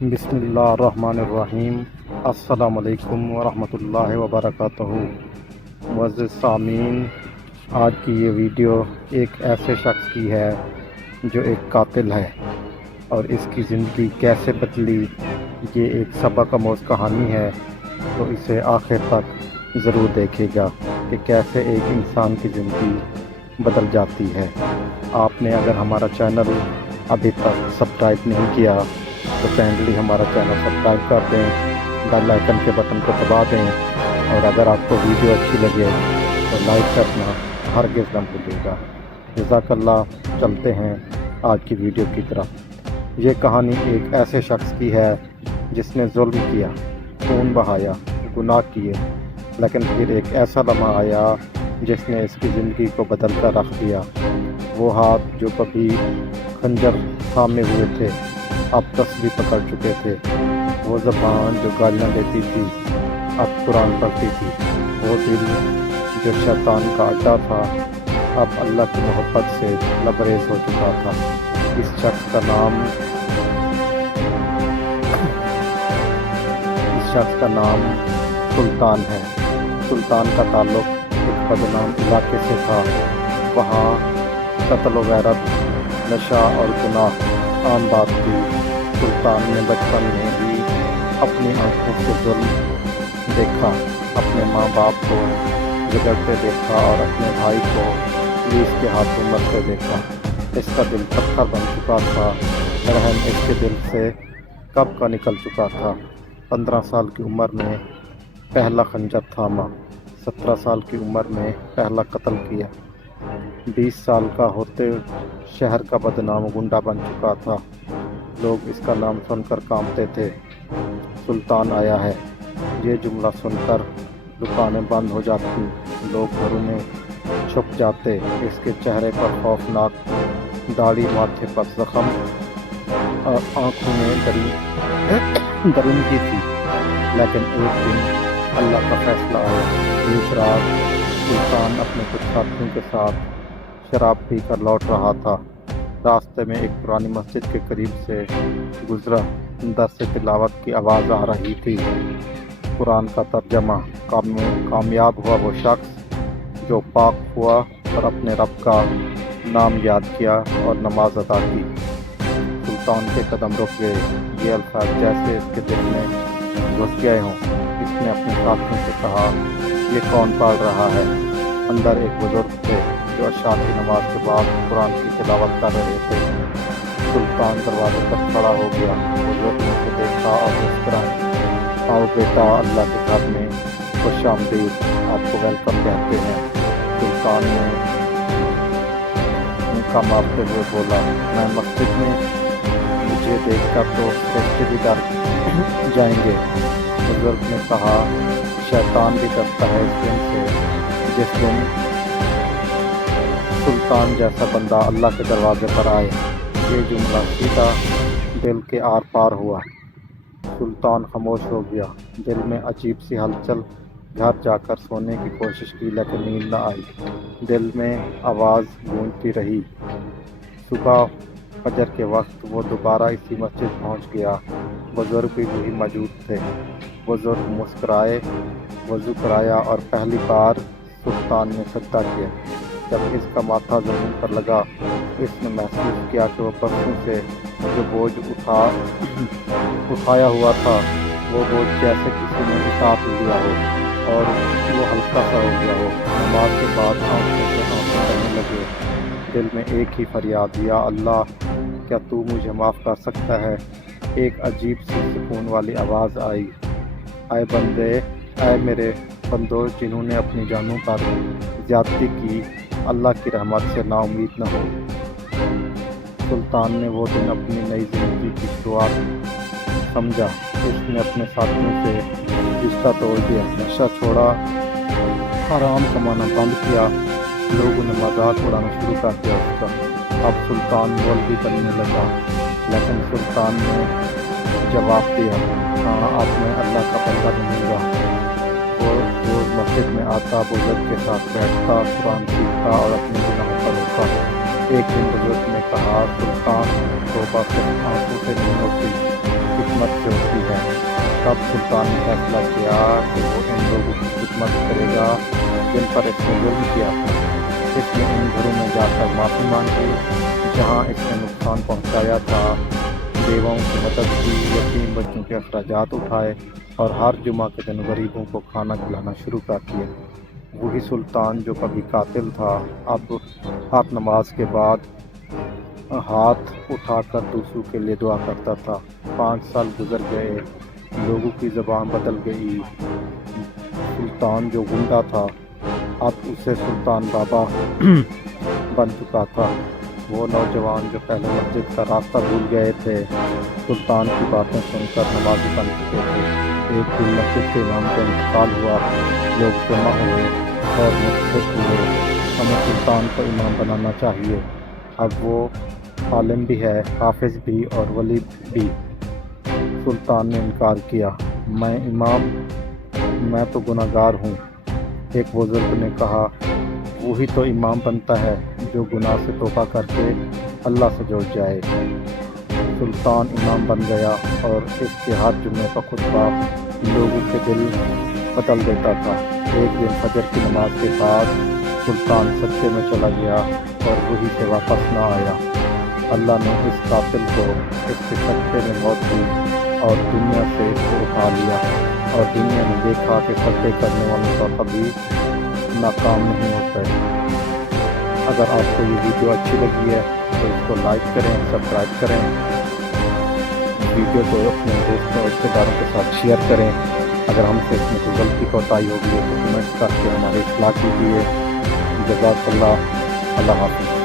بسم اللہ الرحمن الرحیم۔ السلام علیکم ورحمۃ اللہ وبرکاتہ۔ معزز سامعین، آج کی یہ ویڈیو ایک ایسے شخص کی ہے جو ایک قاتل ہے اور اس کی زندگی کیسے بدلی، یہ ایک سبق آموز کہانی ہے، تو اسے آخر تک ضرور دیکھے گا کہ کیسے ایک انسان کی زندگی بدل جاتی ہے۔ آپ نے اگر ہمارا چینل ابھی تک سبسکرائب نہیں کیا تو کائنڈلی ہمارا چینل سبسکرائب کر دیں، بیل آئکن کے بٹن کو دبا دیں، اور اگر آپ کو ویڈیو اچھی لگے تو لائک کرنا ہرگز نہ بھولیے گا۔ جزاک اللہ۔ چلتے ہیں آج کی ویڈیو کی طرف۔ یہ کہانی ایک ایسے شخص کی ہے جس نے ظلم کیا، خون بہایا، گناہ کیے، لیکن پھر ایک ایسا لمحہ آیا جس نے اس کی زندگی کو بدل کر رکھ دیا۔ وہ ہاتھ جو کبھی خنجر تھامے ہوئے تھے اب تسبیح پکڑ چکے تھے، وہ زبان جو گالیاں دیتی تھی اب قرآن پڑھتی تھی، وہ دل جو شیطان کا اڈا تھا اب اللہ کی محبت سے لبریز ہو چکا تھا۔ اس شخص کا نام سلطان ہے۔ سلطان کا تعلق ایک بدنام علاقے سے تھا۔ وہاں قتل و غیرت، نشہ اور گناہ عام بات تھی۔ سلطان نے بچپن میں ہی اپنی آنکھوں سے ظلم دیکھا، اپنے ماں باپ کو بگڑتے دیکھا اور اپنے بھائی کو پولیس کے ہاتھوں مرتے دیکھا۔ اس کا دل پتھر بن چکا تھا۔ رحم اس کے دل سے کب کا نکل چکا تھا۔ 15 سال کی عمر میں پہلا خنجر تھاما، 17 سال کی عمر میں پہلا قتل کیا، 20 سال کا ہوتے شہر کا بدنام گنڈا بن چکا تھا۔ لوگ اس کا نام سن کر کانپتے تھے۔ سلطان آیا ہے، یہ جملہ سن کر دکانیں بند ہو جاتی، لوگ گھروں میں چھپ جاتے۔ اس کے چہرے پر خوفناک داڑھی، ماتھے پر زخم اور آنکھوں میں درندگی تھی۔ لیکن ایک دن اللہ کا فیصلہ آیا۔ ایک رات سلطان اپنے کچھ ساتھیوں کے ساتھ شراب پی کر لوٹ رہا تھا۔ راستے میں ایک پرانی مسجد کے قریب سے گزرا۔ درس تلاوت کی آواز آ رہی تھی، قرآن کا ترجمہ۔ کامیاب ہوا وہ شخص جو پاک ہوا اور اپنے رب کا نام یاد کیا اور نماز ادا کی۔ سلطان کے قدم رک گئے، یہ الفاظ جیسے اس کے دل میں گھس گئے ہوں۔ اس نے اپنے ساتھیوں سے کہا، یہ کون پڑھ رہا ہے؟ اندر ایک بزرگ تھے جو عشاء کی نماز کے بعد قرآن کی تلاوت کر رہے تھے۔ سلطان دروازے پر کھڑا ہو گیا، بزرگ نے اسے دیکھا اور مسکرائے۔ آؤ بیٹا، اللہ کے گھر میں خوش آمدید، آپ کو ویلکم کہتے ہیں۔ سلطان نے منہ مارتے ہوئے بولا، میں مسجد میں، مجھے دیکھ کر تو فرشتے بھی ڈر جائیں گے۔ بزرگ نے کہا، شیطان بھی ڈرتا ہے اس دن سے جس دن سلطان جیسا بندہ اللہ کے دروازے پر آئے۔ یہ جملہ سیدھا دل کے آر پار ہوا۔ سلطان خاموش ہو گیا، دل میں عجیب سی ہلچل۔ گھر جا کر سونے کی کوشش کی لیکن نیند نہ آئی، دل میں آواز گونجتی رہی۔ صبح فجر کے وقت وہ دوبارہ اسی مسجد پہنچ گیا۔ بزرگ بھی وہی موجود تھے۔ بزرگ مسکرائے، وضو کرایا اور پہلی بار سلطان نے سجدہ کیا۔ جب اس کا ماتھا زمین پر لگا، اس نے محسوس کیا کہ وہ برسوں سے جو بوجھ اٹھایا ہوا تھا، وہ بوجھ جیسے کسی نے اتار لیا ہو اور وہ ہلکا سا ہو گیا ہو۔ نماز کے بعد آنکھوں سے آنسو بہنے لگے۔ دل میں ایک ہی فریاد، یا اللہ، کیا تو مجھے معاف کر سکتا ہے؟ ایک عجیب سی سکون والی آواز آئی، اے میرے بندو جنہوں نے اپنی جانوں پر زیادتی کی، اللہ کی رحمت سے نا امید نہ ہو۔ سلطان نے وہ دن اپنی نئی زندگی کی شروعات سمجھا۔ اس نے اپنے ساتھیوں سے رشتہ توڑ دیا، نشہ چھوڑا، حرام کمانا بند کیا، لوگوں نے مذاق اڑانا شروع کر دیا اس کا۔ اب سلطان مولوی بننے لگا، لیکن سلطان نے جواب دیا، ہاں اب میں اللہ کا بندہ بنوں گا۔ وہ روز مسجد میں آتا، بزرگ کے ساتھ بیٹھتا، قرآن سیکھتا اور اپنے گناہوں پر روتا۔ ایک دن بزرگ نے کہا، سلطان، توبہ صرف آنکھوں سے نہیں ہوتی، خدمت سے ہوتی ہے۔ تب سلطان نے فیصلہ کیا کہ وہ ان لوگوں کی خدمت کرے گا جن پر اس نے ظلم کیا تھا۔ اس نے ان گھروں میں جا کر معافی مانگی جہاں اس نے نقصان پہنچایا تھا، بیواؤں کی مدد کی، یتیم بچوں کے اخراجات اٹھائے اور ہر جمعہ کے دن غریبوں کو کھانا کھلانا شروع کر دیا۔ وہی سلطان جو کبھی قاتل تھا اب ہر نماز کے بعد ہاتھ اٹھا کر دوسروں کے لیے دعا کرتا تھا۔ 5 سال گزر گئے، لوگوں کی زبان بدل گئی۔ سلطان جو گنڈا تھا اب اسے سلطان بابا بن چکا تھا۔ وہ نوجوان جو پہلے مسجد کا راستہ بھول گئے تھے سلطان کی باتیں سن کر نمازی بن چکے تھے۔ ایک دن مسجد کے امام کا انتقال ہوا، لوگ جمع ہوئے اور متفق ہوئے ہمیں سلطان کو امام بنانا چاہیے۔ اب وہ عالم بھی ہے، حافظ بھی اور ولی بھی۔ سلطان نے انکار کیا، میں تو گناہ گار ہوں۔ ایک بزرگ نے کہا، وہی تو امام بنتا ہے جو گناہ سے توبہ کر کے اللہ سے جڑ جائے۔ سلطان امام بن گیا اور اس کے ہر جمعے کا خطبہ لوگوں کے دل بدل دیتا تھا۔ ایک دن فجر کی نماز کے بعد سلطان سجدے میں چلا گیا اور وہی سے واپس نہ آیا۔ اللہ نے اس قاتل کو اس کے سجدے میں موت دی اور دنیا سے اس کو اٹھا لیا، اور دنیا نے دیکھا کہ سجدے کرنے والوں کا کبھی ناکام نہیں ہوتا ہے۔ اگر آپ کو یہ ویڈیو اچھی لگی ہے تو اس کو لائک کریں، سبسکرائب کریں، ویڈیو کو اپنے دوستوں اور رشتہ داروں کے ساتھ شیئر کریں۔ اگر ہم سے اس میں کوئی غلطی کوتاہی ہوگی ہے تو کمنٹ کر کے ہماری اصلاح کیجیے۔ جزاک اللہ، اللہ حافظ۔